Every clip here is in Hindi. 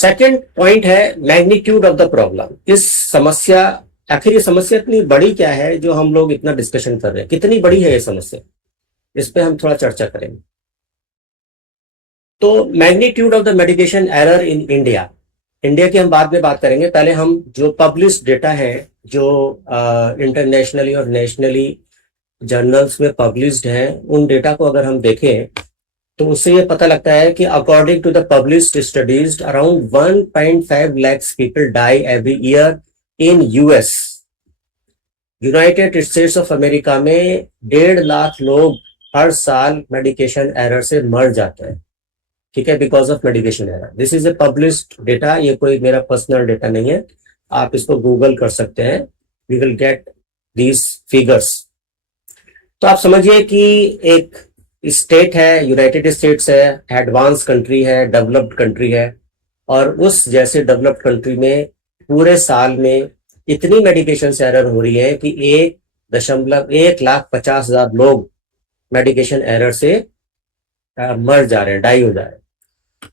सेकंड पॉइंट है मैग्नीट्यूड ऑफ द प्रॉब्लम। इस समस्या, आखिर ये समस्या इतनी बड़ी क्या है जो हम लोग इतना डिस्कशन कर रहे हैं, कितनी बड़ी है ये समस्या, इस पे हम थोड़ा चर्चा करेंगे। तो magnitude of the medication error in India, India की हम बाद में बात करेंगे। पहले हम जो पब्लिश डेटा है, जो इंटरनेशनली और नेशनली जर्नल्स में पब्लिश्ड हैं, उन डेटा को अगर हम देखें तो उससे ये पता लगता है कि according to the published studies around 1.5 lakhs people die every year in US. United States of America में 1.5 लाख लोग हर साल मेडिकेशन एरर से मर जाते हैं, ठीक है, because of medication error. This is a published data, ये कोई मेरा पर्सनल डेटा नहीं है, आप इसको गूगल कर सकते हैं, we will get these figures. तो आप समझिए कि एक स्टेट है, यूनाइटेड स्टेट्स है, एडवांस कंट्री है, डेवलप्ड कंट्री है, और उस जैसे डेवलप्ड कंट्री में पूरे साल में इतनी मेडिकेशन एरर हो रही है कि 1,50,000 लोग मेडिकेशन एरर से मर जा रहे हैं, डाई हो जा रहे हैं।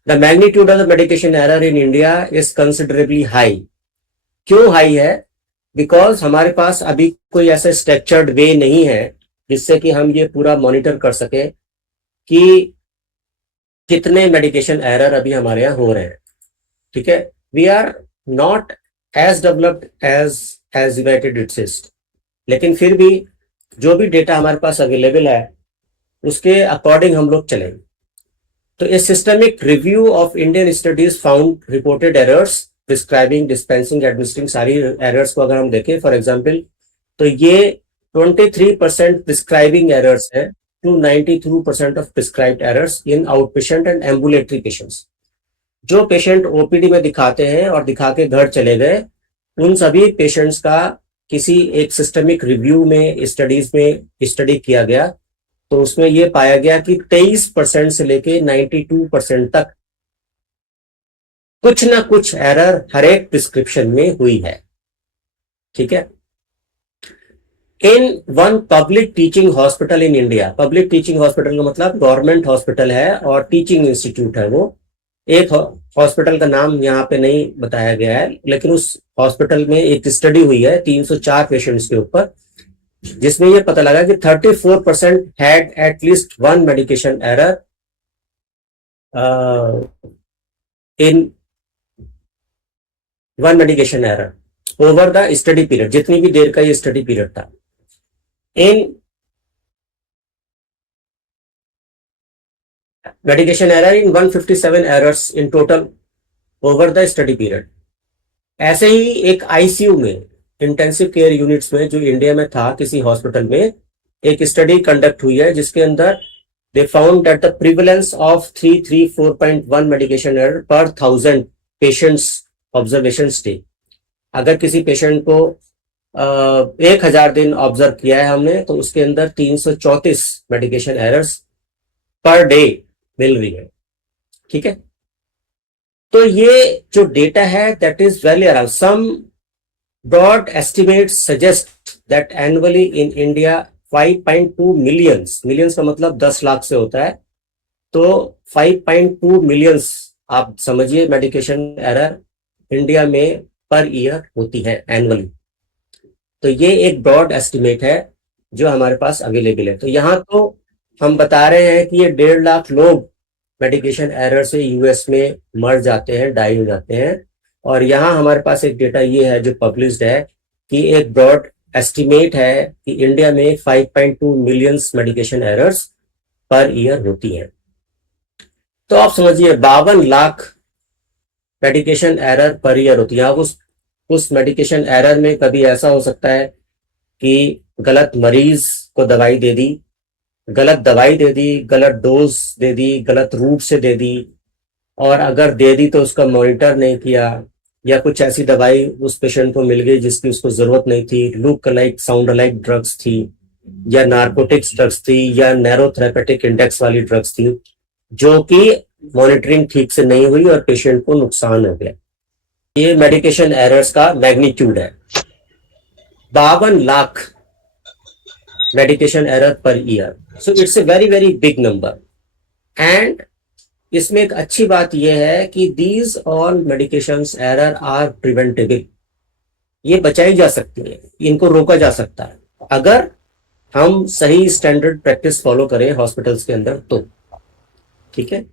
The magnitude of the medication error in India is considerably high. क्यों हाई है? बिकॉज हमारे पास अभी कोई ऐसा स्ट्रक्चर्ड वे नहीं है जिससे कि हम ये पूरा मॉनिटर कर सके कि कितने मेडिकेशन एरर अभी हमारे यहाँ हो रहे हैं, ठीक है। We are not as developed as United States, लेकिन फिर भी जो भी डेटा हमारे पास अवेलेबल है उसके अकॉर्डिंग हम लोग चलेंगे। तो a systemic review of Indian studies found reported errors prescribing, dispensing, administering, सारी एरर्स को अगर हम देखें फॉर एग्जांपल, तो ये 23% प्रिस्क्राइबिंग एरर्स है to 93% of prescribed errors in out patient and ambulatory patients. जो पेशेंट ओपीडी में दिखाते हैं और दिखा के घर चले गए, उन सभी पेशेंट्स का किसी एक सिस्टमिक रिव्यू में स्टडीज में स्टडी किया गया, तो उसमें यह पाया गया कि 23% से लेके 92% तक कुछ ना कुछ एरर हर एक प्रिस्क्रिप्शन में हुई है, ठीक है। In one public teaching hospital in India, public teaching hospital का मतलब गवर्नमेंट हॉस्पिटल है और टीचिंग इंस्टीट्यूट है। वो एक हॉस्पिटल का नाम यहाँ पे नहीं बताया गया है, लेकिन उस हॉस्पिटल में एक स्टडी हुई है 304 पेशेंट्स के ऊपर, जिसमें यह पता लगा कि 34% had at least one medication error in one medication error over the study period, जितनी भी देर का ये स्टडी पीरियड था। इन medication error in 157 errors in total over the study period. ऐसे ही एक आईसीयू में, इंटेंसिव केयर यूनिट्स में, जो इंडिया में था किसी हॉस्पिटल में, एक स्टडी कंडक्ट हुई है जिसके अंदर they found that the prevalence of 334.1 medication error पर 1000 पेशेंट्स ऑब्जर्वेशन स्टे। अगर किसी पेशेंट को 1000 दिन ऑब्जर्व किया है हमने, तो उसके अंदर 334 मेडिकेशन एरर्स पर डे मिल रही है, ठीक है। तो ये जो डेटा है that is very around some broad estimates suggest that annually in India 5.2 millions, millions का मतलब 10 लाख से होता है, तो 5.2 मिलियंस आप समझिए मेडिकेशन एरर इंडिया में पर ईयर होती है एनुअली। तो ये एक ब्रॉड एस्टिमेट है जो हमारे पास अवेलेबल है। तो यहाँ तो हम बता रहे हैं कि ये 1.5 लाख लोग मेडिकेशन एरर से यूएस में मर जाते हैं, डाई हो जाते हैं, और यहाँ हमारे पास एक डेटा ये है जो पब्लिश्ड है कि एक ब्रॉड एस्टिमेट है कि इंडिया में 5.2 millions medication errors per year होती हैं। तो आप समझिए 52 lakh medication error per year होती है। अब उस मेडिकेशन एरर में कभी ऐसा हो सकता है कि गलत मरीज को दवाई दे दी, गलत दवाई दे दी, गलत डोज दे दी, गलत रूट से दे दी, और अगर दे दी तो उसका मॉनिटर नहीं किया, या कुछ ऐसी दवाई उस पेशेंट को मिल गई जिसकी उसको जरूरत नहीं थी, look like sound like drugs थी, या नार्कोटिक्स ड्रग्स थी, या नैरो थेरेपेटिक इंडेक्स वाली ड्रग्स थी, जो कि मॉनिटरिंग ठीक से नहीं हुई और पेशेंट को नुकसान हो गया। ये मेडिकेशन एरर्स का मैग्नीट्यूड है, 52 lakh medication error per year. So it's a very, very big number. And इसमें एक अच्छी बात यह है कि these all medications error are preventable, ये बचाई जा सकती है, इनको रोका जा सकता है अगर हम सही स्टैंडर्ड प्रैक्टिस फॉलो करें हॉस्पिटल्स के अंदर तो। ठीक है।